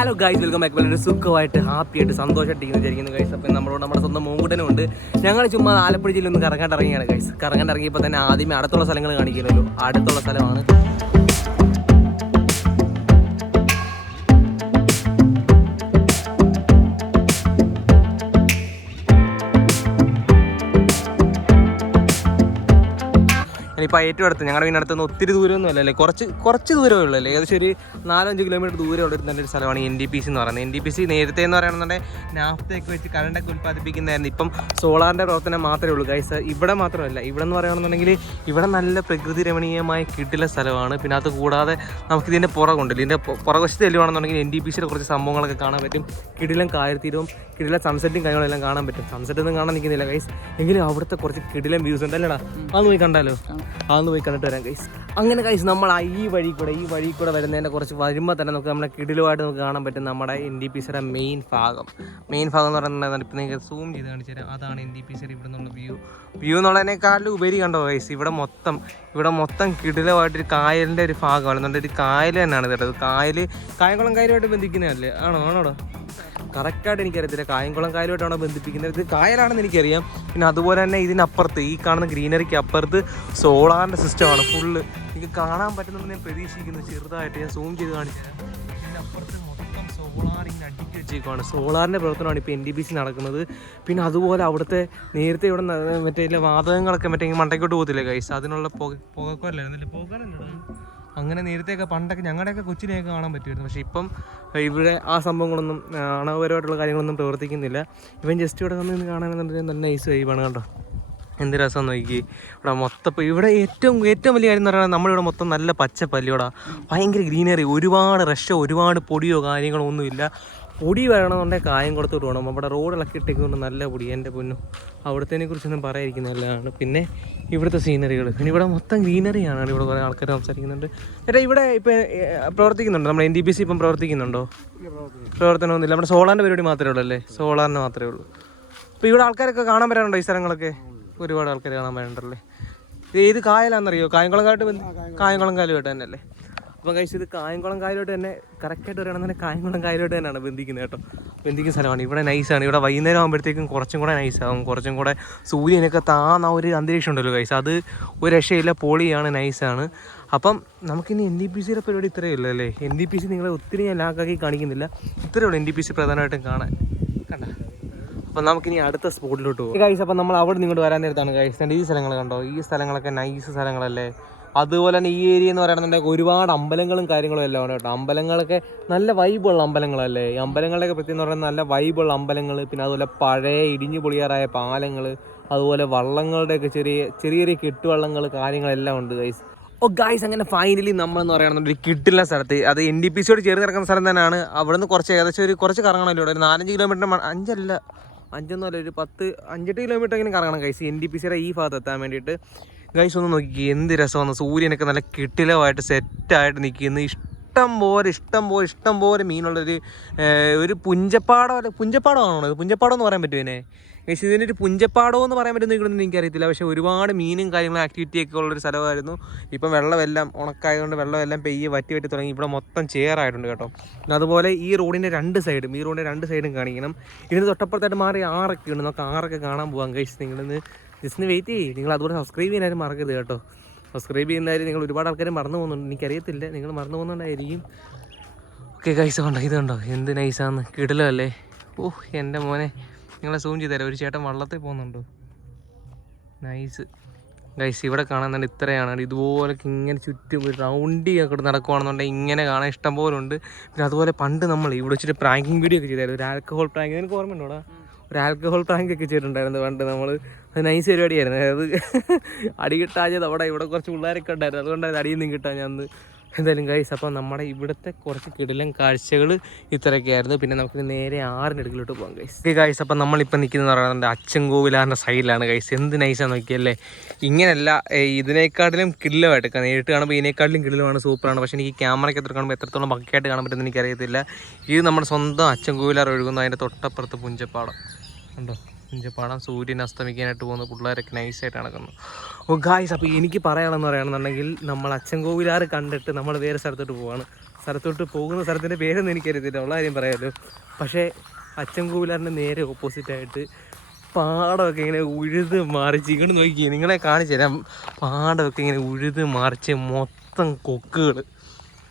Hello guys welcome back വളരെ സുഖമായിട്ട് happy ആയിട്ട് സന്തോഷമായിട്ട് വിചാരിക്കുന്നു ഗൈസ് അപ്പം നമ്മളോട് നമ്മുടെ സ്വന്തം മോങ്കുട്ടനും ഉണ്ട്. ഞങ്ങൾ ചുമ്മാ ആലപ്പുഴ ജില്ലയിൽ ഒന്ന് കറങ്ങാൻ ഇറങ്ങിയാണ് ഗൈസ് കറങ്ങാൻ ഇറങ്ങിയപ്പോൾ തന്നെ ആദ്യമേ അടുത്തുള്ള സ്ഥലങ്ങൾ കാണിക്കുമല്ലോ. അടുത്തുള്ള സ്ഥലമാണ്. ഞാനിപ്പോൾ ഏറ്റവും അടുത്ത് ഞങ്ങളുടെ വീടിനടുത്ത് നിന്ന് ഒത്തിരി ദൂരമൊന്നും അല്ലല്ലേ കുറച്ച് കുറച്ച് ദൂരമേ ഉള്ളൂ അല്ലേ? ഏകദേശം ഒരു നാലഞ്ച് കിലോമീറ്റർ ദൂരമുള്ള ഒരു തന്നെ ഒരു സ്ഥലമാണ് എൻ ഡി പി സി എന്ന് പറയുന്നത്. എൻ ഡി പി സി നേരത്തെ എന്ന് പറയുകയാണെന്നുണ്ടെങ്കിൽ നാഫ്തയൊക്കെ വെച്ച് കറണ്ടൊക്കെ ഉൽപ്പാദിപ്പിക്കുന്നതായിരുന്നു. ഇപ്പം സോളാറിന്റെ പ്രവർത്തനം മാത്രമേ ഉള്ളൂ. ഗൈസ് ഇവിടെ മാത്രമല്ല. ഇവിടെ എന്ന് പറയുകയാണെന്നുണ്ടെങ്കിൽ ഇവിടെ നല്ല പ്രകൃതി രമണീയമായ കിട്ടില സ്ഥലമാണ്. പിന്നെ അത് കൂടാതെ നമുക്കിതിന്റെ പുറകുണ്ട് ഇതിന്റെ പുറകശത്ത് പുറകുവശത്ത് ചെല്ലുവാണെന്നുണ്ടെങ്കിൽ എൻ ഡി പി സിയുടെ കുറച്ച് സംഭവങ്ങളൊക്കെ കാണാൻ പറ്റും. കിടിലം കായത്തീരവും കിടില സൺസെറ്റും കാര്യങ്ങളെല്ലാം കാണാൻ പറ്റും. സൺസെറ്റ് ഒന്നും കാണാൻ നിൽക്കുന്നില്ല ഗൈസ് എങ്കിലും അവിടുത്തെ കുറച്ച് കിടിലം വ്യൂസ് ഉണ്ട് അല്ലേടാ അത് പോയി കണ്ടാലോ? അതൊന്ന് പോയി കണ്ടിട്ട് വരാം ഗൈസ് അങ്ങനെ ഗൈസ് നമ്മൾ ഈ വഴി കൂടെ ഈ വഴി കൂടെ വരുന്നതിന്റെ കുറച്ച് വരുമ്പോൾ തന്നെ നമുക്ക് നമ്മുടെ കിടിലുമായിട്ട് നമുക്ക് കാണാൻ പറ്റും നമ്മുടെ എൻ ഡി പി സിയുടെ മെയിൻ ഭാഗം. മെയിൻ ഭാഗം എന്ന് പറയുന്നത് ഇപ്പം നിങ്ങൾക്ക് സൂം ചെയ്ത് കാണിച്ചു തരാം. അതാണ് എൻ ഡി പി സിയുടെ ഇവിടെ നിന്നുള്ള വ്യൂ വ്യൂ എന്നുള്ളതിനേക്കാളും ഉപരി കണ്ടോ ഗൈസ് ഇവിടെ മൊത്തം ഇവിടെ മൊത്തം കിടിലമായിട്ടൊരു കായലിന്റെ ഒരു ഭാഗം എന്നുകൊണ്ട് ഒരു കായൽ തന്നെയാണ് കേട്ടത് കായൽ കായംകുളം കായലുമായിട്ട് ബന്ധിക്കുന്നതല്ലേ? ആണോ? ആണോടോ? കറക്റ്റായിട്ട് എനിക്കറിയത്തില്ല. കായംകുളം കായലുമായിട്ടാണ് ബന്ധിപ്പിക്കുന്നത്? ഇത് കായലാണെന്ന് എനിക്കറിയാം. പിന്നെ അതുപോലെ തന്നെ ഇതിനപ്പുറത്ത് ഈ കാണുന്ന ഗ്രീനറിക്ക് അപ്പുറത്ത് സോളാറിന്റെ സിസ്റ്റമാണ് ഫുള്ള് എനിക്ക് കാണാൻ പറ്റുന്നുണ്ടെന്ന് ഞാൻ പ്രതീക്ഷിക്കുന്നു. ചെറുതായിട്ട് ഞാൻ സൂം ചെയ്ത് കാണിച്ചു തരാം. ഇതിനപ്പുറത്ത് മൊത്തം സോളാർ ഇങ്ങനെ അടുക്കി വെച്ചേക്കുവാണ്. സോളാറിന്റെ പ്രവർത്തനമാണ് ഇപ്പോൾ എൻ ഡി ബി സി നടക്കുന്നത്. പിന്നെ അതുപോലെ അവിടുത്തെ നേരത്തെ ഇവിടെ മറ്റേ വാതകങ്ങളൊക്കെ മറ്റേ മണ്ടയ്ക്കോട്ട് പോകത്തില്ലേ കൈസ് അതിനുള്ള പുക പുകക്കോലല്ലേ? പുകക്കോലല്ലേ അങ്ങനെ നേരത്തെയൊക്കെ പണ്ടൊക്കെ ഞങ്ങളുടെയൊക്കെ കൊച്ചിനെയൊക്കെ കാണാൻ പറ്റുമായിരുന്നു പക്ഷേ ഇപ്പം ഇവിടെ ആ സംഭവങ്ങളൊന്നും അണവപരമായിട്ടുള്ള കാര്യങ്ങളൊന്നും പ്രവർത്തിക്കുന്നില്ല. ഇവൻ ജസ്റ്റ് ഇവിടെ വന്ന് നിന്ന് കാണാനെന്നുണ്ടെങ്കിൽ നല്ല നൈസ് വൈബാണ് കണ്ടോ? എന്ത് രസം നോക്കി ഇവിടെ മൊത്തം ഇവിടെ ഏറ്റവും ഏറ്റവും വലിയ കാര്യം എന്ന് പറയുന്നത് നമ്മളിവിടെ മൊത്തം നല്ല പച്ചപ്പല്ലിയോടാ ഭയങ്കര ഗ്രീനറി ഒരുപാട് റഷോ ഒരുപാട് പൊടിയോ കാര്യങ്ങളോ ഒന്നുമില്ല. പൊടി വരണമെന്നുണ്ടെങ്കിൽ കായം കൊടുത്തിട്ട് വേണം നമ്മുടെ റോഡിളക്കി ഇട്ടേക്കൊണ്ട് നല്ല പൊടി. എന്റെ പൊന്നു. അവിടുത്തേനെ കുറിച്ചൊന്നും പറയാതിരിക്കുന്നതല്ലാണ് പിന്നെ ഇവിടുത്തെ സീനറികൾ പിന്നെ ഇവിടെ മൊത്തം ഗ്രീനറിയാണ് ഇവിടെ കുറേ ആൾക്കാർ സംസാരിക്കുന്നുണ്ട്. ചേട്ടാ ഇവിടെ ഇപ്പം പ്രവർത്തിക്കുന്നുണ്ടോ? നമ്മുടെ എൻ ഡി പി സി ഇപ്പം പ്രവർത്തിക്കുന്നുണ്ടോ? പ്രവർത്തനമൊന്നുമില്ല നമ്മുടെ സോളാറിന്റെ പരിപാടി മാത്രമേ ഉള്ളൂ അല്ലേ? സോളാറിന് മാത്രമേ ഉള്ളൂ. അപ്പോൾ ഇവിടെ ആൾക്കാരൊക്കെ കാണാൻ വരാനുണ്ടോ ഈ സ്ഥലങ്ങളൊക്കെ? ഒരുപാട് ആൾക്കാർ കാണാൻ വരാനുണ്ടല്ലേ ഇത് ഏത് കായലാണെന്നറിയോ? കായംകുളം കാട്ട് കായംകുളം കായലുമായിട്ട് തന്നെ അല്ലേ അപ്പം കഴിച്ച് ഇത് കായംകുളം കായലോട്ട് തന്നെ കറക്റ്റായിട്ട് തന്നെ കായംകുളം കായലോട്ട് തന്നെയാണ് ബന്ധിക്കുന്നത് കേട്ടോ. ബന്ധിക്കുന്ന സ്ഥലമാണ്. ഇവിടെ നൈസാണ് ഇവിടെ വൈകുന്നേരം ആകുമ്പോഴത്തേക്കും കുറച്ചും കൂടെ നൈസാകും കുറച്ചും കൂടെ സൂര്യനൊക്കെ താന്ന ഒരു അന്തരീക്ഷം ഉണ്ടല്ലോ കഴിച്ച് അത് ഒരു രക്ഷയില്ല പോളിയാണ് നൈസാണ് അപ്പം നമുക്കിനി എൻ ഡി പി സിയുടെ പരിപാടി ഇത്രയേ ഉള്ളൂ അല്ലേ? എൻ ഡി പി സി നിങ്ങളെ ഒത്തിരി ഞാൻ ലാക്കാക്കി കാണിക്കുന്നില്ല. ഇത്രയേ ഉള്ളൂ എൻ ഡി പി സി പ്രധാനമായിട്ടും കാണാൻ. കണ്ട? അപ്പം നമുക്കിനി അടുത്ത സ്പോട്ടിലോട്ട് പോകും ഗൈസ് അപ്പം നമ്മൾ അവിടെ നിങ്ങോട്ട് വരാൻ നേരത്താണ് ഗൈസ് ഈ സ്ഥലങ്ങൾ കണ്ടോ? ഈ സ്ഥലങ്ങളൊക്കെ നൈസ് സ്ഥലങ്ങളല്ലേ? അതുപോലെ തന്നെ ഈ ഏരിയ എന്ന് പറയുന്നുണ്ടെങ്കിൽ ഒരുപാട് അമ്പലങ്ങളും കാര്യങ്ങളും എല്ലാം ഉണ്ട് കേട്ടോ. അമ്പലങ്ങളൊക്കെ നല്ല വൈബുള്ള അമ്പലങ്ങളല്ലേ? ഈ അമ്പലങ്ങളുടെയൊക്കെ പറ്റി എന്ന് പറയുന്നത് നല്ല വൈബുള്ള അമ്പലങ്ങൾ പിന്നെ അതുപോലെ പഴയ ഇടിഞ്ഞു പൊളിയാറായ പാലങ്ങൾ അതുപോലെ വള്ളങ്ങളുടെയൊക്കെ ചെറിയ ചെറിയ ചെറിയ കെട്ടുവള്ളങ്ങൾ കാര്യങ്ങളെല്ലാം ഉണ്ട് ഗൈസ് ഓ ഗായ്സ് അങ്ങനെ ഫൈനലി നമ്മളെന്ന് ഒരു കിട്ടില്ല സ്ഥലത്ത്. അത് എൻ ഡി പി സിയോട് ചേർന്ന് കിടക്കുന്ന സ്ഥലം തന്നെയാണ്. അവിടെ നിന്ന് കുറച്ച് ഏകദേശം ഒരു കുറച്ച് കറങ്ങണമല്ലോ ഒരു നാലഞ്ച് കിലോമീറ്റർ അഞ്ചല്ല അഞ്ചെന്നല്ല ഒരു പത്ത് അഞ്ചെട്ട് കിലോമീറ്റർ ഇങ്ങനെ കറങ്ങണം ഗൈസ് എൻ ഡി പി സിയുടെ ഈ ഭാഗത്ത് എത്താൻ വേണ്ടിയിട്ട്. ഗൈസ് ഒന്ന് നോക്കി എന്ത് രസമാണ് സൂര്യനൊക്കെ നല്ല കിട്ടിലമായിട്ട് സെറ്റായിട്ട് നിൽക്കുന്നു. ഇഷ്ടം പോലെ ഇഷ്ടം പോലെ ഇഷ്ടം പോലെ മീനുള്ളൊരു ഒരു പുഞ്ചപ്പാടം അല്ല പുഞ്ചപ്പാടമാണോ? ഇത് പുഞ്ചപ്പാടം എന്ന് പറയാൻ പറ്റുമോ ഇതിനെ? പക്ഷേ ഇതിന്റെ ഒരു പുഞ്ചപ്പാടം എന്ന് പറയാൻ പറ്റുന്ന നിൽക്കണമെന്ന് എനിക്കറിയത്തില്ല. പക്ഷേ ഒരുപാട് മീനും കാര്യങ്ങളും ആക്ടിവിറ്റി ഒക്കെ ഉള്ളൊരു സ്ഥലമായിരുന്നു. ഇപ്പം വെള്ളമെല്ലാം ഉണക്കായതുകൊണ്ട് വെള്ളമെല്ലാം പെയ്യെ വറ്റി വറ്റി തുടങ്ങി. ഇവിടെ മൊത്തം ചെയറായിട്ടുണ്ട് കേട്ടോ. അതുപോലെ ഈ റോഡിന്റെ രണ്ട് സൈഡും ഈ റോഡിന്റെ രണ്ട് സൈഡും കാണിക്കണം. ഇതിന് തൊട്ടപ്പുറത്തായിട്ട് മാറി ആറൊക്കെ ഉണ്ട്. നമുക്ക് ആറൊക്കെ കാണാൻ പോകാം കഴിച്ച് നിങ്ങളിന്ന് ജസ്റ്റ് വെയിറ്റ് ചെയ്യും. നിങ്ങൾ അതുപോലെ സബ്സ്ക്രൈബ് ചെയ്യാനും മറക്കരുത് കേട്ടോ. സബ്സ്ക്രൈബ് ചെയ്യുന്നതാരും നിങ്ങൾ ഒരുപാട് ആൾക്കാർ മറന്നു പോകുന്നുണ്ട്. എനിക്കറിയത്തില്ല. നിങ്ങൾ മറന്നു പോകുന്നുണ്ടായിരിക്കും. ഓക്കെ കൈസ കണ്ടോ? ഇതുണ്ടോ എന്ത് നൈസാന്ന് കിടലല്ലേ ഓ എന്റെ മോനെ. നിങ്ങളെ സൂം ചെയ്ത് തരാം. ഒരു ചേട്ടൻ വള്ളത്തിൽ പോകുന്നുണ്ടോ? നൈസ് ഗൈസ് ഇവിടെ കാണാൻ തന്നെ ഇത്രയാണ് ഇതുപോലെ ഇങ്ങനെ ചുറ്റും ഒരു റൗണ്ടി ഒക്കെ നടക്കുവാണെന്നുണ്ടെങ്കിൽ ഇങ്ങനെ കാണാൻ ഇഷ്ടം പോലെ ഉണ്ട്. പിന്നെ അതുപോലെ പണ്ട് നമ്മൾ ഇവിടെ വെച്ചിട്ട് പ്രാങ്കിങ് വീഡിയോ ഒക്കെ ചെയ്തായിരുന്നു. ഒരു ആൽക്കഹോൾ പ്രാങ്ക് നിനക്ക് ഓർമ്മയുണ്ടോടാ ഒരു ആൽക്കഹോൾ ടാങ്ക് ഒക്കെ ചെയ്തിട്ടുണ്ടായിരുന്നു പണ്ട് നമ്മൾ നൈസ് പരിപാടിയായിരുന്നു. അതായത് അടി കിട്ടാഞ്ഞത് അവിടെ ഇവിടെ കുറച്ച് പിള്ളേരൊക്കെ ഉണ്ടായിരുന്നു. അതുകൊണ്ടായിരുന്നു അടിയിൽ നിന്ന് കിട്ടാൻ ഞാൻ എന്തായാലും ഗൈസ് അപ്പോൾ നമ്മുടെ ഇവിടുത്തെ കുറച്ച് കിടിലൻ കാഴ്ചകൾ ഇത്രയൊക്കെയായിരുന്നു പിന്നെ നമുക്ക് നേരെ ആറിന്റെ അടുക്കിലോട്ട് പോകാം ഗൈസ് ഈ ഗൈസ് അപ്പോൾ നമ്മളിപ്പോൾ നിൽക്കുന്ന പറയുന്നത് അച്ചൻകോവിലാറിന്റെ സൈഡിലാണ് ഗൈസ് എന്ത് നൈസാണ് നോക്കിയല്ലേ ഇങ്ങനെയല്ല ഇതിനേക്കാട്ടിലും കിടിലമായിട്ട് നേരിട്ട് കാണുമ്പോൾ ഇതിനേക്കാട്ടിലും കിടിലമാണ് സൂപ്പറാണ് പക്ഷേ എനിക്ക് ക്യാമറയ്ക്ക് എത്ര കാണുമ്പോൾ എത്രത്തോളം ബക്കിയായിട്ട് കാണാൻ പറ്റുമെന്ന് എനിക്കറിയത്തില്ല. ഇത് നമ്മുടെ സ്വന്തം അച്ചൻകോവിലാർ ഒഴുകുന്ന അതിന്റെ തൊട്ടപ്പുറത്ത് പുഞ്ചപ്പാടം. ഉണ്ടോ പണം സൂര്യൻ അസ്തമിക്കാനായിട്ട് പോകുന്ന പിള്ളേരൊക്കെ നൈസായിട്ട് നടക്കുന്നു. ഓ ഗായ്സ് അപ്പോൾ എനിക്ക് പറയാനെന്ന് പറയുകയാണെന്നുണ്ടെങ്കിൽ നമ്മൾ അച്ചൻകോവിലാറ് കണ്ടിട്ട് നമ്മൾ വേറെ സ്ഥലത്തോട്ട് പോവാണ്. സ്ഥലത്തോട്ട് പോകുന്ന സ്ഥലത്തിന്റെ പേരൊന്നും എനിക്കറിയത്തില്ല. ഉള്ള കാര്യം പറയാമല്ലോ പക്ഷേ അച്ചൻകോവിലാറിന്റെ നേരെ ഓപ്പോസിറ്റായിട്ട് പാടമൊക്കെ ഇങ്ങനെ ഉഴുത് മറിച്ച് ഇങ്ങോട്ട് നോക്കി നിങ്ങളെ കാണിച്ചു തരാം. പാടമൊക്കെ ഇങ്ങനെ ഉഴുത് മറിച്ച് മൊത്തം കൊക്കുകൾ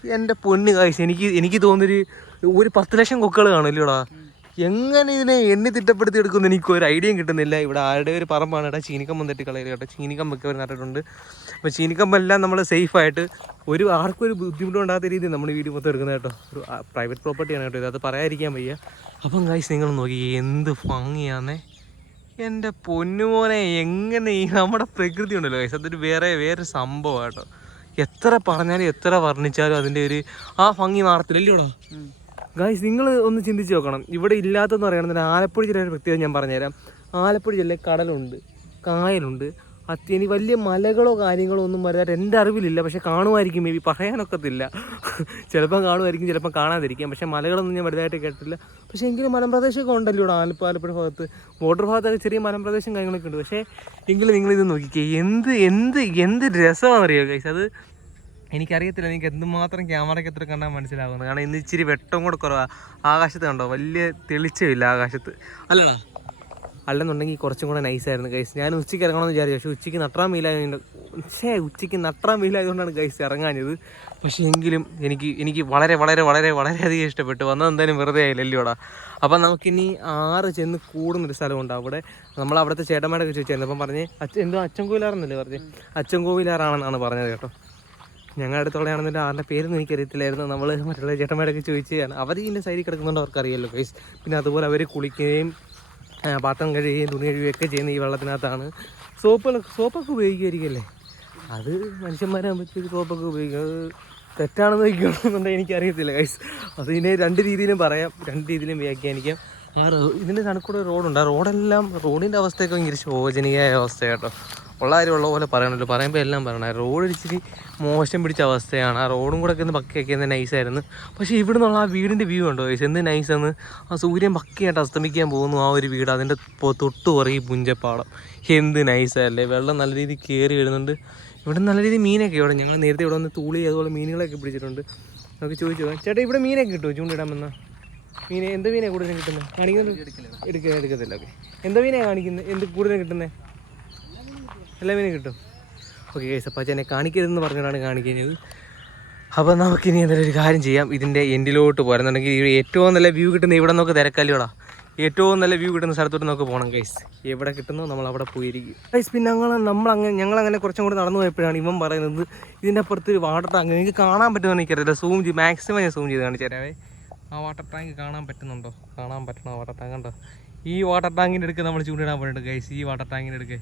എന്റെ പൊന്ന് കാഴ്ച എനിക്ക് എനിക്ക് തോന്നിയൊരു ഒരു പത്ത് ലക്ഷം കൊക്കുകൾ കാണില്ലടാ എങ്ങനെ ഇതിനെ എണ്ണി തിട്ടപ്പെടുത്തി എടുക്കുന്നു എനിക്ക് ഒരു ഐഡിയയും കിട്ടുന്നില്ല. ഇവിടെ ആരുടെ ഒരു പറമ്പാണ്. ഇവിടെ ചീനിക്കമ്പം തട്ടി കളയുക കേട്ടോ. ചീനിക്കമ്പൊക്കെ അവർ നട്ടിട്ടുണ്ട്. അപ്പോൾ ചീനിക്കമ്പെല്ലാം നമ്മൾ സേഫായിട്ട് ഒരു ആർക്കും ഒരു ബുദ്ധിമുട്ടും ഉണ്ടാകാത്ത രീതിയിൽ നമ്മൾ വീഡിയോ മൊത്തം എടുക്കുന്നത് കേട്ടോ. ഒരു പ്രൈവറ്റ് പ്രോപ്പർട്ടിയാണ് കേട്ടോ ഇത്. അത് പറയാതിരിക്കാൻ വയ്യ. അപ്പം ഗായ്സ് നിങ്ങൾ നോക്കി എന്ത് ഭംഗിയാന്നേ. എന്റെ പൊന്നുമോനെ എങ്ങനെ ഈ നമ്മുടെ പ്രകൃതി ഉണ്ടല്ലോ ഗൈസ് അതൊരു വേറെ വേറെ സംഭവമാണ് കേട്ടോ. എത്ര പറഞ്ഞാലും എത്ര വർണിച്ചാലും അതിന്റെ ഒരു ആ ഭംഗി മാറത്തില്ലല്ലോടാ ഗായ്സ് നിങ്ങൾ ഒന്ന് ചിന്തിച്ച് നോക്കണം. ഇവിടെ ഇല്ലാത്തതെന്ന് പറയുന്നത് ആലപ്പുഴ ജില്ലയുടെ പ്രത്യേകത ഞാൻ പറഞ്ഞുതരാം. ആലപ്പുഴ ജില്ലയിൽ കടലുണ്ട് കായലുണ്ട്. അത്യനി വലിയ മലകളോ കാര്യങ്ങളോ ഒന്നും വലുതായിട്ട് എന്റെ അറിവിലില്ല. പക്ഷേ കാണുമായിരിക്കും മേ ബി പറയാനൊക്കത്തില്ല. ചിലപ്പം കാണുമായിരിക്കും ചിലപ്പം കാണാതിരിക്കാം. പക്ഷേ മലകളൊന്നും ഞാൻ വലുതായിട്ട് കേട്ടിട്ടില്ല. പക്ഷേ എങ്കിലും മലമ്പ്രദേശമൊക്കെ ഉണ്ടല്ലോ ഇവിടെ ആലപ്പ ആലപ്പുഴ ഭാഗത്ത്. ബോർഡർ ഭാഗത്തൊക്കെ ചെറിയ മലമ്പ്രദേശം കാര്യങ്ങളൊക്കെ ഉണ്ട്. പക്ഷേ എങ്കിലും നിങ്ങളിത് നോക്കിക്കേ എന്ത് എന്ത് എന്ത് രസമാണെന്നറിയോ ഗൈസ് അത് എനിക്കറിയത്തില്ല എനിക്ക് എന്തുമാത്രം ക്യാമറയ്ക്ക് എത്ര കണ്ടാൽ മനസ്സിലാകുന്നത് കാരണം ഇന്ന് ഇച്ചിരി വെട്ടം കൂടെ കുറവാണ് ആകാശത്ത് കണ്ടോ? വലിയ തെളിച്ചമില്ല ആകാശത്ത്. അല്ലടാ അല്ലെന്നുണ്ടെങ്കിൽ കുറച്ചും കൂടെ നൈസായിരുന്നു ഗൈസ് ഞാൻ ഉച്ചയ്ക്ക് ഇറങ്ങണമെന്ന് വിചാരിച്ചു. പക്ഷേ ഉച്ചയ്ക്ക് നട്ടാൻ വീലായതുകൊണ്ട് പക്ഷേ ഉച്ചയ്ക്ക് നട്ടാൻ വീലായതുകൊണ്ടാണ് ഗൈസ് ഇറങ്ങാഞ്ഞത്. പക്ഷേ എങ്കിലും എനിക്ക് എനിക്ക് വളരെ വളരെ വളരെ വളരെയധികം ഇഷ്ടപ്പെട്ടു. വന്നത് എന്തായാലും വെറുതെ ആയില്ലല്ലോടാ അപ്പം നമുക്കിനി ആറ് ചെന്ന് കൂടുന്നൊരു സ്ഥലമുണ്ട് അവിടെ. നമ്മൾ അവിടുത്തെ ചേട്ടന്മാരൊക്കെ ചോദിച്ചായിരുന്നു. അപ്പം പറഞ്ഞ് അച്ഛൻ എന്തോ അച്ഛൻ കോവിലാറെന്നല്ലേ പറഞ്ഞ്? അച്ഛൻ കോവിലാറാണെന്നാണ് പറഞ്ഞത് കേട്ടോ. ഞങ്ങളുടെ അടുത്തുള്ളതാണെന്നിട്ട് ആരുടെ പേരൊന്നും എനിക്കറിയത്തില്ലായിരുന്നു. നമ്മൾ മറ്റുള്ള ചേട്ടന്മാരൊക്കെ ചോദിച്ചതാണ് അവർ ഇതിന്റെ സൈഡിൽ കിടക്കുന്നുണ്ട് അവർക്കറിയാമല്ലോ ഗൈസ് പിന്നെ അതുപോലെ അവർ കുളിക്കുകയും പാത്രം കഴുകുകയും തുണി കഴുകുകയൊക്കെ ചെയ്യുന്ന ഈ വെള്ളത്തിനകത്താണ്. സോപ്പുകളൊക്കെ സോപ്പൊക്കെ ഉപയോഗിക്കുമായിരിക്കുമല്ലേ അത് മനുഷ്യന്മാരാകുമ്പോഴത്തേക്ക് സോപ്പൊക്കെ ഉപയോഗിക്കും. അത് തെറ്റാണെന്ന് വയ്ക്കണമെന്നുണ്ടെങ്കിൽ എനിക്കറിയത്തില്ല ഗൈസ് അത് ഇതിനെ രണ്ട് രീതിയിലും പറയാം. രണ്ട് രീതിയിലും വ്യാഖ്യാനിക്കാം. ആ ഇതിന്റെ തണുക്കൂടെ റോഡുണ്ട് ആ റോഡെല്ലാം റോഡിന്റെ അവസ്ഥയൊക്കെ ഭയങ്കര ശോചനീയമായ അവസ്ഥ കേട്ടോ ഉള്ള പോലെ പറയണല്ലോ. പറയുമ്പോൾ എല്ലാം പറയണം. റോഡ് ഇച്ചിരി മോശം പിടിച്ച അവസ്ഥയാണ്. ആ റോഡും കൂടെ ഒക്കെ ഒന്ന് പക്കയൊക്കെ ഒന്ന് നൈസായിരുന്നു പക്ഷേ ഇവിടെ നിന്നുള്ള ആ വീടിന്റെ വ്യൂ ഉണ്ടോ ചേച്ചി എന്ത് നൈസാന്ന് ആ സൂര്യൻ പക്കയായിട്ട് അസ്തമിക്കാൻ പോകുന്നു ആ ഒരു വീട്. അതിന്റെ തൊട്ട് പുറകെ പുഞ്ചപ്പാടം. എന്ത് നൈസല്ലേ വെള്ളം നല്ല രീതിയിൽ കയറി വരുന്നുണ്ട്. ഇവിടെ നല്ല രീതിയിൽ മീനൊക്കെ ഇവിടെ. ഞങ്ങൾ നേരത്തെ ഇവിടെ വന്ന് തൂളി അതുപോലെ മീനുകളൊക്കെ പിടിച്ചിട്ടുണ്ട്. നമുക്ക് ചോദിച്ചു. ചേട്ടാ ഇവിടെ മീനൊക്കെ കിട്ടുമോ ചൂണ്ടിടാൻ വന്നാൽ മീനെ എന്ത് മീനാണ് കൂടുതലും കിട്ടുന്നത് കാണിക്കുന്നത് എടുക്കുക എടുക്കത്തില്ല. ഓക്കെ. എന്താ മീനാണ് കാണിക്കുന്നത് എന്ത് കൂടുതലും കിട്ടുന്നത് എല്ലാ മീനും കിട്ടും. ഓക്കെ കേസ് അപ്പോൾ അച്ഛനെ കാണിക്കരുതെന്ന് പറഞ്ഞുകൊണ്ടാണ് കാണിക്കുന്നത്. അപ്പോൾ നമുക്കിനി എന്തായാലും ഒരു കാര്യം ചെയ്യാം. ഇതിന്റെ എൻഡിലോട്ട് പോരുന്നുണ്ടെങ്കിൽ ഏറ്റവും നല്ല വ്യൂ കിട്ടുന്ന ഇവിടെ നമുക്ക് തിരക്കല്ലോടാ? ഏറ്റവും നല്ല വ്യൂ കിട്ടുന്ന സ്ഥലത്തോട്ട് നമുക്ക് പോകണം ഗൈസ് എവിടെ കിട്ടുന്നു നമ്മൾ അവിടെ പോയിരിക്കും. ഗൈസ് പിന്നെ ഞങ്ങൾ നമ്മളങ്ങനെ ഞങ്ങളങ്ങനെ കുറച്ചും കൂടി നടന്നു പോയപ്പോഴാണ് ഇവൻ പറയുന്നത് ഇതിന്റെ അപ്പുറത്ത് വാട്ടർ ടാങ്ക് നിങ്ങൾക്ക് കാണാൻ പറ്റുമെന്ന് എനിക്കറിയില്ല. സൂം ചെയ്ത് മാക്സിമം ഞാൻ സൂം ചെയ്ത് കാണിച്ചു തരാവേ ആ വാട്ടർ ടാങ്ക് കാണാൻ പറ്റുന്നുണ്ടോ? കാണാൻ പറ്റണോ വാട്ടർ ടാങ്ക് ഉണ്ടോ ഈ വാട്ടർ ടാങ്കിന്റെ അടുക്ക് നമ്മൾ ചൂണ്ടിടാൻ പോയിട്ടുണ്ട് ഗൈസ് ഈ വാട്ടർ ടാങ്കിന്റെ അടുക്ക്.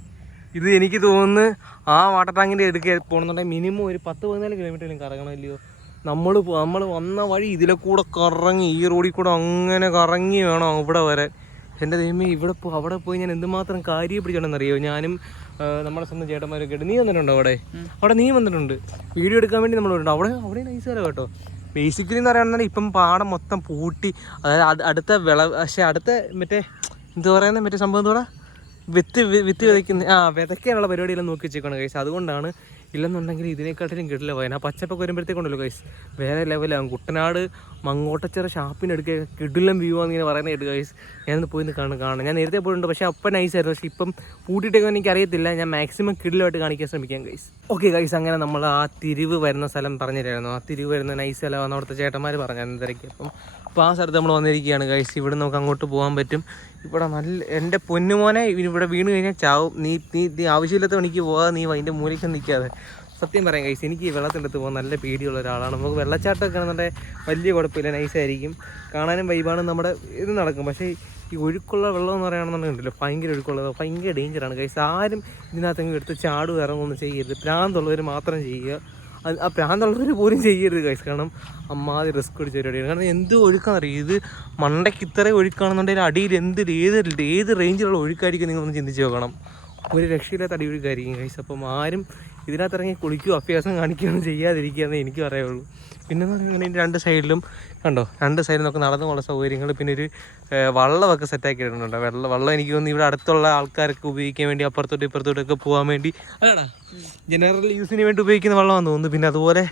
ഇത് എനിക്ക് തോന്നുന്നു ആ വാട്ടർ ടാങ്കിന്റെ എടുക്കുക പോകണമെന്നുണ്ടെങ്കിൽ മിനിമം ഒരു പത്ത് പതിനാല് കിലോമീറ്ററിലും കറങ്ങണമല്ലയോ നമ്മൾ നമ്മൾ വന്ന വഴി ഇതിലെ കൂടെ കറങ്ങി ഈ റോഡിൽ കൂടെ അങ്ങനെ കറങ്ങി വേണം ഇവിടെ വരാൻ എന്റെ ദൈവമേ ഇവിടെ പോ അവിടെ പോയി ഞാൻ എന്തുമാത്രം കാര്യം പിടിച്ചിട്ടുണ്ടെന്നറിയോ ഞാനും നമ്മുടെ സ്വന്തം ചേട്ടന്മാരൊക്കെ ആയിട്ട് നീ വന്നിട്ടുണ്ടോ അവിടെ? അവിടെ നീ വന്നിട്ടുണ്ട്. വീഡിയോ എടുക്കാൻ വേണ്ടി നമ്മൾ വന്നിട്ടുണ്ട്. അവിടെ അവിടെ നൈസ് കേട്ടോ. ബേസിക്കലി എന്ന് പറയുകയാണെങ്കിൽ ഇപ്പം പാടം മൊത്തം പൂട്ടി. അതായത് അടുത്ത വിള പക്ഷേ അടുത്ത മറ്റേ എന്താ പറയുന്നത് മറ്റേ സംഭവം എന്താ വിത്ത് വിത്ത് വിതയ്ക്കുന്ന ആ വിതയ്ക്കാനുള്ള പരിപാടിയെല്ലാം നോക്കി വെച്ചേക്കാണ് കൈസ് അതുകൊണ്ടാണ് ഇല്ലെന്നുണ്ടെങ്കിൽ ഇതിനെക്കാട്ടിലും കിട്ടില്ല പോയാൽ ആ പച്ചപ്പൊക്കെ വരുമ്പോഴത്തേക്കുണ്ടല്ലോ കൈസ് വേറെ ലെവലാകും കുട്ടനാട് മങ്ങോട്ടച്ചിറ ഷാപ്പിനെടുക്കുക കിടിലം വ്യൂ ആണെന്ന് ഇങ്ങനെ പറയുന്നത് കേട്ട് ഗൈസ് ഞാനൊന്ന് പോയി കാണാൻ കാണാം ഞാൻ നേരത്തെ പോയിട്ടുണ്ട് പക്ഷേ അപ്പം നൈസായിരുന്നു പക്ഷേ ഇപ്പം പൂട്ടിയിട്ടേക്കാൻ എനിക്ക് അറിയത്തില്ല ഞാൻ മാക്സിമം കിടിലമായിട്ട് കാണിക്കാൻ ശ്രമിക്കാം ഗൈസ് ഓക്കെ ഗൈസ് അങ്ങനെ നമ്മൾ ആ തിരിവ് വരുന്ന സ്ഥലം പറഞ്ഞില്ലായിരുന്നു? ആ തിരിവ് വരുന്ന നൈസ് സ്ഥലമാണ് അവിടുത്തെ ചേട്ടന്മാർ പറഞ്ഞു എന്തൊക്കെ അപ്പം അപ്പോൾ ആ സ്ഥലത്ത് നമ്മൾ വന്നിരിക്കുകയാണ് ഗൈസ് ഇവിടെ നമുക്ക് അങ്ങോട്ട് പോകാൻ പറ്റും. ഇവിടെ നല്ല എന്റെ പൊന്നുമോനെ ഇവിടെ വീണ് കഴിഞ്ഞാൽ ചാവും. നീ നീ നീ ആവശ്യമില്ലാത്ത പണിക്ക് പോകാതെ നീ അതിന്റെ മൂലയ്ക്ക് നിൽക്കാതെ. സത്യം പറയാം കൈസ് എനിക്ക് ഈ വെള്ളത്തിന്റെ അടുത്ത് പോകാൻ നല്ല പേടിയുള്ള ഒരാളാണ്. നമുക്ക് വെള്ളച്ചാട്ടമൊക്കെ ആണെന്നുണ്ടെങ്കിൽ വലിയ കുഴപ്പമില്ല നൈസായിരിക്കും കാണാനും വൈബാണ് നമ്മുടെ ഇത് നടക്കും. പക്ഷേ ഈ ഒഴുക്കുള്ള വെള്ളം എന്ന് പറയുകയാണെന്നുണ്ടെങ്കിലോ ഭയങ്കര ഒഴുക്കുള്ള ഭയങ്കര ഡേഞ്ചറാണ് കൈസ് ആരും ഇതിനകത്തെങ്കിലും എടുത്ത് ചാടുക ഇറങ്ങുമൊന്നും ചെയ്യരുത്. പ്രാന്തുള്ളവർ മാത്രം ചെയ്യുക. ആ പ്രാന്തുള്ളവർ പോലും ചെയ്യരുത് കൈസ് കാരണം അമ്മാതി റിസ്ക് പിടിച്ച പരിപാടിയാണ് കാരണം എന്ത് ഒഴുക്കാണെന്നറിയാം? ഇത് മണ്ടയ്ക്ക് ഇത്ര ഒഴുക്കാണെന്നുണ്ടെങ്കിൽ അടിയിൽ എന്ത് ഏത് ഏത് റേഞ്ചിലുള്ള ഒഴുക്കായിരിക്കും നിങ്ങളൊന്ന് ചിന്തിച്ച് നോക്കണം. ഒരു രക്ഷയില്ലാത്ത അടിയൊഴുക്കായിരിക്കും കൈസ് അപ്പം ആരും ഇതിനകത്ത് ഇറങ്ങി കുളിക്കുകയോ അഭ്യാസം കാണിക്കുകയൊന്നും ചെയ്യാതിരിക്കുകയെന്ന് എനിക്ക് പറയുള്ളൂ പിന്നെ എന്ന് ഇങ്ങനെ രണ്ട് സൈഡിലും കണ്ടോ? രണ്ട് സൈഡിൽ നിന്നൊക്കെ നടന്നു പോകാനുള്ള സൗകര്യങ്ങൾ പിന്നെ ഒരു വള്ളമൊക്കെ സെറ്റാക്കി ഇടുന്നുണ്ട്. വെള്ളം വള്ളം എനിക്ക് തോന്നുന്നു ഇവിടെ അടുത്തുള്ള ആൾക്കാർക്ക് ഉപയോഗിക്കാൻ വേണ്ടി അപ്പുറത്തോട്ട് ഇപ്പുറത്തോട്ടൊക്കെ പോകാൻ വേണ്ടി. അല്ലടാ ജനറൽ യൂസിന് വേണ്ടി ഉപയോഗിക്കുന്ന വെള്ളമാണെന്ന് തോന്നുന്നു. പിന്നെ അതുപോലെ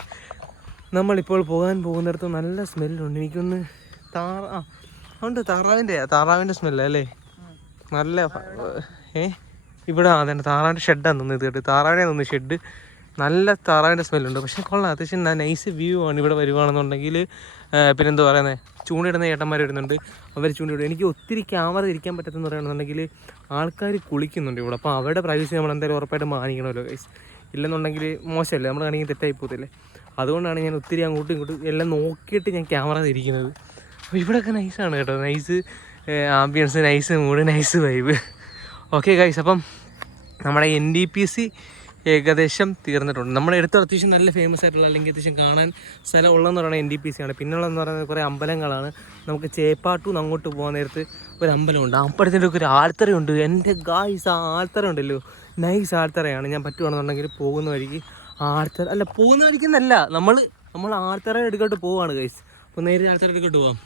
നമ്മളിപ്പോൾ പോകാൻ പോകുന്നിടത്ത് നല്ല സ്മെല്ലുണ്ട് എനിക്കൊന്ന് താറ ആ ഉണ്ട് താറാവിന്റെ താറാവിന്റെ സ്മെല്ല് അല്ലേ? നല്ല ഏഹ് ഇവിടെ അതെ താറാവിന്റെ ഷെഡാണ് നിന്ന് ഇത് കേട്ട് താറാവിനെ നിന്ന് ഷെഡ് നല്ല താറാവിന്റെ സ്മെല്ലുണ്ട് പക്ഷെ കൊള്ളാം അത്യാവശ്യം നൈസ് വ്യൂ ആണ് ഇവിടെ വരുവാണെന്നുണ്ടെങ്കിൽ പിന്നെന്താ പറയുന്നത് ചൂണ്ടിടുന്ന ചേട്ടന്മാർ വരുന്നുണ്ട്. അവർ ചൂണ്ടിടും എനിക്ക് ഒത്തിരി ക്യാമറ ഇരിക്കാൻ പറ്റത്തെന്ന് പറയുകയാണെന്നുണ്ടെങ്കിൽ ആൾക്കാർ കുളിക്കുന്നുണ്ട് ഇവിടെ. അപ്പോൾ അവരുടെ പ്രൈവസി നമ്മൾ എന്തായാലും ഉറപ്പായിട്ട് മാനിക്കണമല്ലോ ഗൈസ് ഇല്ലെന്നുണ്ടെങ്കിൽ മോശമല്ലേ? നമ്മൾ കാണിക്കാൻ തെറ്റായി പോകത്തില്ലേ? അതുകൊണ്ടാണ് ഞാൻ ഒത്തിരി അങ്ങോട്ടും ഇങ്ങോട്ടും എല്ലാം നോക്കിയിട്ട് ഞാൻ ക്യാമറ തിരിക്കുന്നത്. അപ്പോൾ ഇവിടെയൊക്കെ നൈസാണ് കേട്ടോ. Nice ambience nice mood nice vibe okay guys അപ്പം നമ്മുടെ എൻ ഡി പി സി ഏകദേശം തീർന്നിട്ടുണ്ട്. നമ്മുടെ അടുത്ത് അത്യാവശ്യം നല്ല ഫേമസ് ആയിട്ടുള്ള അല്ലെങ്കിൽ അത്യാവശ്യം കാണാൻ സ്ഥലം ഉള്ളതെന്ന് പറയുന്നത് എൻ ഡി പി സി ആണ്. പിന്നുള്ളതെന്ന് പറയുന്നത് കുറേ അമ്പലങ്ങളാണ്. നമുക്ക് ചേപ്പാട്ടു അങ്ങോട്ട് പോകാൻ നേരത്ത് ഒരു അമ്പലമുണ്ട്. അമ്പലത്തിന്റെ ഒക്കെ ഒരു ആൽത്തറയുണ്ട് എന്റെ ഗായ്സ് ആ ആൽത്തറ ഉണ്ടല്ലോ. നൈസ് ആൽത്തറയാണ്. ഞാൻ പറ്റുവാണെന്നുണ്ടെങ്കിൽ പോകുന്ന വഴിക്ക് ആൽത്തറ അല്ല പോകുന്ന വഴിക്കെന്നല്ല നമ്മൾ നമ്മൾ ആൽത്തറ എടുക്കോട്ട് പോവാണ് ഗൈസ് അപ്പോൾ നേരെ ആൽത്തറ എടുക്കോട്ട് പോവാം.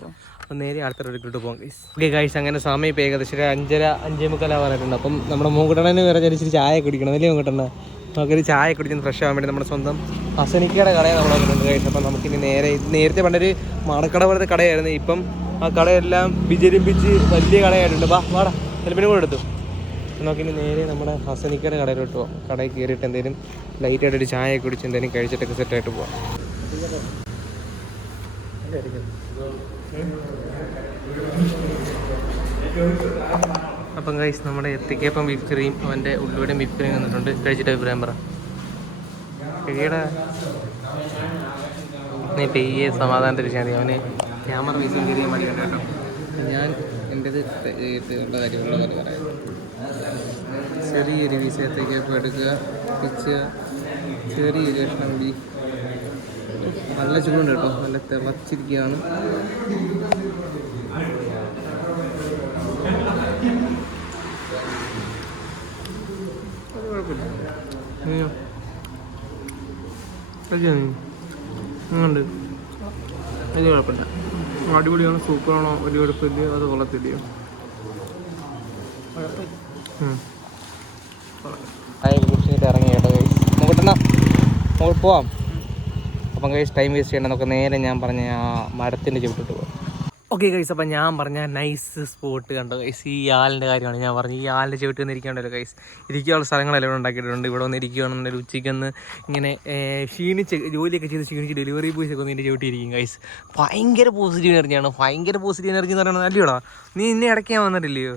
നേരെ അടുത്ത എടുക്കോട്ട് പോകാം ഗൈസ് ഓക്കെ ഗൈസ് അങ്ങനെ സമയം ഇപ്പോൾ ഏകദേശം ഒരു അഞ്ചര അഞ്ചേ മുക്കാലാവാനായിട്ടുണ്ട് അപ്പം നമ്മുടെ മൂക്കട്ടണന് വേറെ ഇച്ചിരി ചായ കുടിക്കണം അല്ലേ മൂക്കട്ടണ്ണ നമുക്കൊരു ചായ കുടിച്ച് ഫ്രഷ് ആവാൻ വേണ്ടി നമ്മുടെ സ്വന്തം ഹസനിക്കയുടെ കടയെ നമ്മൾ വന്നിട്ടുണ്ട് ഗൈസ് അപ്പം നമുക്കിനി നേരെ നേരത്തെ പണ്ടൊരു മണക്കട പോലത്തെ കടയായിരുന്നു. ഇപ്പം ആ കടയെല്ലാം വിജരിപ്പിച്ച് വലിയ കടയായിട്ടുണ്ട്. വാ വാടാ ഹെൽമെറ്റ് കൂടെ എടുത്തു. നമുക്കിനി നേരെ നമ്മുടെ ഹസനിക്കയുടെ കടയിലോട്ട് പോകാം കടയിൽ കയറിയിട്ട് എന്തെങ്കിലും ലൈറ്റായിട്ട് ഒരു ചായ കുടിച്ച് എന്തെങ്കിലും കഴിച്ചിട്ടൊക്കെ സെറ്റായിട്ട് പോവാം. അപ്പം കൈസ് നമ്മുടെ എത്തിക്കപ്പം ബീഫ് കറിയും അവന്റെ ഉള്ളിയുടെ ബീഫ് കറിയും വന്നിട്ടുണ്ട്. കഴിച്ചിട്ട് അഭിപ്രായം പറ. കഴിയടാ നീ പെയ്യെ സമാധാനത്തിരിച്ചാൽ മതി അവന് ക്യാമറ വീസും മടി മതി കേട്ടോ. ഞാൻ എന്റെത് ഉള്ള കാര്യമുള്ള പറയാം. ചെറിയൊരു വിസയത്തേക്ക് എടുക്കുക പിച്ച് ചെറിയൊരു കഷ്ണം ബീഫ് നല്ല ചൂടുണ്ട് കേട്ടോ. നല്ല തിളച്ചിരിക്കുകയാണ് അത് കുഴപ്പമില്ല. അയ്യോ. ഉണ്ട് വലിയ കുഴപ്പമില്ല. അടിപൊളിയാണോ. സൂപ്പറാണോ? വലിയ കുഴപ്പമില്ലയോ അത് കൊള്ളത്തില്ലയോ? ഇറങ്ങി കേട്ടോ നമുക്ക് പോവാം. അപ്പം കൈസ് ടൈം വേസ്റ്റ് ചെയ്യണ്ട നമുക്ക് നേരെ ഞാൻ പറഞ്ഞ ആ മരത്തിന്റെ ചുവട്ടിട്ട് പോകും ഓക്കെ കൈസ് അപ്പം ഞാൻ പറഞ്ഞ നൈസ് സ്പോട്ട് കണ്ടോ? കൈസ് ഈ ആലിന്റെ കാര്യമാണ് ഞാൻ പറഞ്ഞു ഈ ആലിന്റെ ചുവട്ടിൽ നിന്ന് ഇരിക്കണ്ടല്ലോ കൈസ് ഇരിക്കാനുള്ള സ്ഥലങ്ങളെല്ലാം ഇവിടെ ഉണ്ടാക്കിയിട്ടുണ്ട്. ഇവിടെ വന്ന് ഇരിക്കുകയാണെന്നുണ്ടെങ്കിൽ ഉച്ചയ്ക്കൊന്ന് ഇങ്ങനെ ക്ഷീണിച്ച് ജോലിയൊക്കെ ചെയ്ത് ക്ഷീണിച്ച് ഡെലിവറി ബോയ്സ് ഒക്കെ ഒന്ന് ഇതിന്റെ ചുവട്ടി ഇരിക്കും കൈസ് ഭയങ്കര പോസിറ്റീവ് എനർജിയാണ് ഭയങ്കര പോസിറ്റീവ് എനർജി എന്ന് പറയുന്നത് അല്ലയോടാ? നീ ഇന്നെ ഇടയ്ക്ക് ഞാൻ വന്നിട്ടില്ലയോ?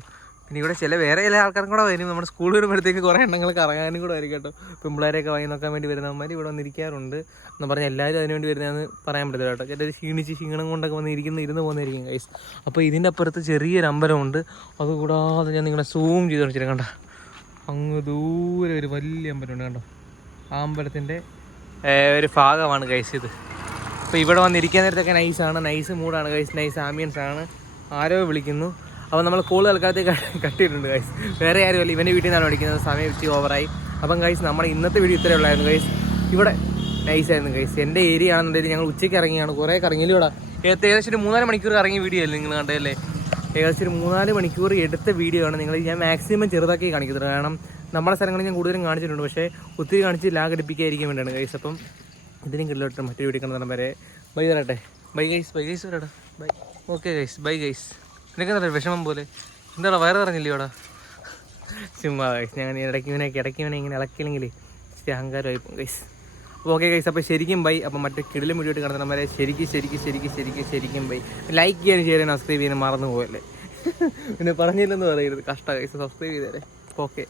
പിന്നെ ഇവിടെ ചില വേറെ ചില ആൾക്കാരും കൂടെ വരും. നമ്മുടെ സ്കൂൾ വരുമ്പോഴത്തേക്ക് കുറേ എണ്ണങ്ങൾ കറങ്ങാനും കൂടെ വരും കേട്ടോ പിമ്പിളേരെയൊക്കെ വാങ്ങി നോക്കാൻ വേണ്ടി വരുന്നവന്മാർ ഇവിടെ വന്നിരിക്കാറുണ്ട് എന്ന് പറഞ്ഞാൽ എല്ലാവരും അതിന് വേണ്ടി വരുന്നതെന്ന് പറയാൻ പറ്റില്ല കേട്ടോ. ചിലർ ക്ഷീണിച്ച് ക്ഷീണം കൊണ്ടൊക്കെ വന്ന് ഇരിക്കുന്ന ഇരുന്ന് പോകുന്നതായിരിക്കും ഗൈസ് അപ്പോൾ ഇതിന്റെ അപ്പുറത്ത് ചെറിയൊരു അമ്പലമുണ്ട്. അതുകൂടാതെ ഞാൻ നിങ്ങളെ സൂം ചെയ്ത് കാണിച്ചിട്ട് കണ്ട? അങ്ങ് ദൂരെ ഒരു വലിയ അമ്പലമുണ്ട് കണ്ടോ? ആ അമ്പലത്തിന്റെ ഒരു ഭാഗമാണ് ഗൈസ് ഇത്. അപ്പോൾ ഇവിടെ വന്നിരിക്കാൻ നേരത്തൊക്കെ നൈസാണ് നൈസ് മൂഡാണ് ഗൈസ് നൈസ് ആംബിയൻസ് ആണ്. ആരോ വിളിക്കുന്നു. അപ്പോൾ നമ്മൾ കോൾ തൽക്കാലത്തേക്ക് കട്ടിയിട്ടുണ്ട് ഗൈസ് വേറെ ആരുമല്ല. ഇവന്റെ വീട്ടിൽ നിന്നാണ് പഠിക്കുന്നത്. സമയം ഇച്ചിരി ഓവറായി അപ്പം ഗൈസ് നമ്മുടെ ഇന്നത്തെ വീഡിയോ ഇത്രയേ ഉള്ളായിരുന്നു ഗൈസ് ഇവിടെ നൈസായിരുന്നു ഗൈസ് എന്റെ ഏരിയ ആണെന്നുണ്ടെങ്കിൽ ഞങ്ങൾ ഉച്ചയ്ക്ക് ഇറങ്ങിയാണ്. കുറേ കറങ്ങിയില്ല ഇവിടെ? ഏകദേശം ഒരു മൂന്നാൽ മണിക്കൂർ ഇറങ്ങിയ വീഡിയോ അല്ലേ നിങ്ങൾ കണ്ടല്ലേ ഏകദേശം ഒരു മൂന്നാൽ മണിക്കൂർ എടുത്ത വീഡിയോ ആണ്. നിങ്ങൾ ഞാൻ മാക്സിമം ചെറുതാക്കി കാണിക്കുന്നത്. കാരണം നമ്മുടെ സ്ഥലങ്ങളിൽ ഞാൻ കൂടുതലും കാണിച്ചിട്ടുണ്ട്. പക്ഷേ ഒത്തിരി കാണിച്ച് ലാഗ് അടിപ്പിക്കാതിരിക്കാൻ വേണ്ടിയാണ് ഗൈസ് അപ്പം ഇതിനും കിട്ടിലോട്ട് മറ്റൊരു വീഡിയോ കാണുന്ന വരെ ബൈ തരട്ടെ ബൈ ഗൈസ് ബൈ ഗൈസ് വരട്ടെ bye okay guys bye guys നിനക്ക് എന്താ വിഷമം പോലെ? എന്താടാ വയറ് പറഞ്ഞില്ലേ ഇവിടെ ചുമ്മാ ഗൈസ് ഞാൻ ഇടയ്ക്ക് ഇവനെ ഇടയ്ക്ക് ഇവനെ ഇങ്ങനെ ഇളക്കില്ലെങ്കിൽ ഇച്ചിരി അഹങ്കാരമായി ഗൈസ് അപ്പോൾ ഓക്കെ ഗൈസ് അപ്പോൾ ശരിക്കും ബൈ അപ്പോൾ മറ്റേ കിടിലും വീഡിയോ ആയിട്ട് കാണുന്ന വരെ ശരിക്കും ശരിക്കും ശരിക്കും ശരിക്കും ശരിക്കും ബൈ ലൈക്ക് ചെയ്യാനും ഷെയർ ചെയ്യാനും സബ്സ്ക്രൈബ് ചെയ്യാനും മറന്നു പോകല്ലേ പിന്നെ പറഞ്ഞില്ലെന്ന് പറയരുത്. കഷ്ട ഗൈസ് സബ്സ്ക്രൈബ് ചെയ്തേരെ. ഓക്കെ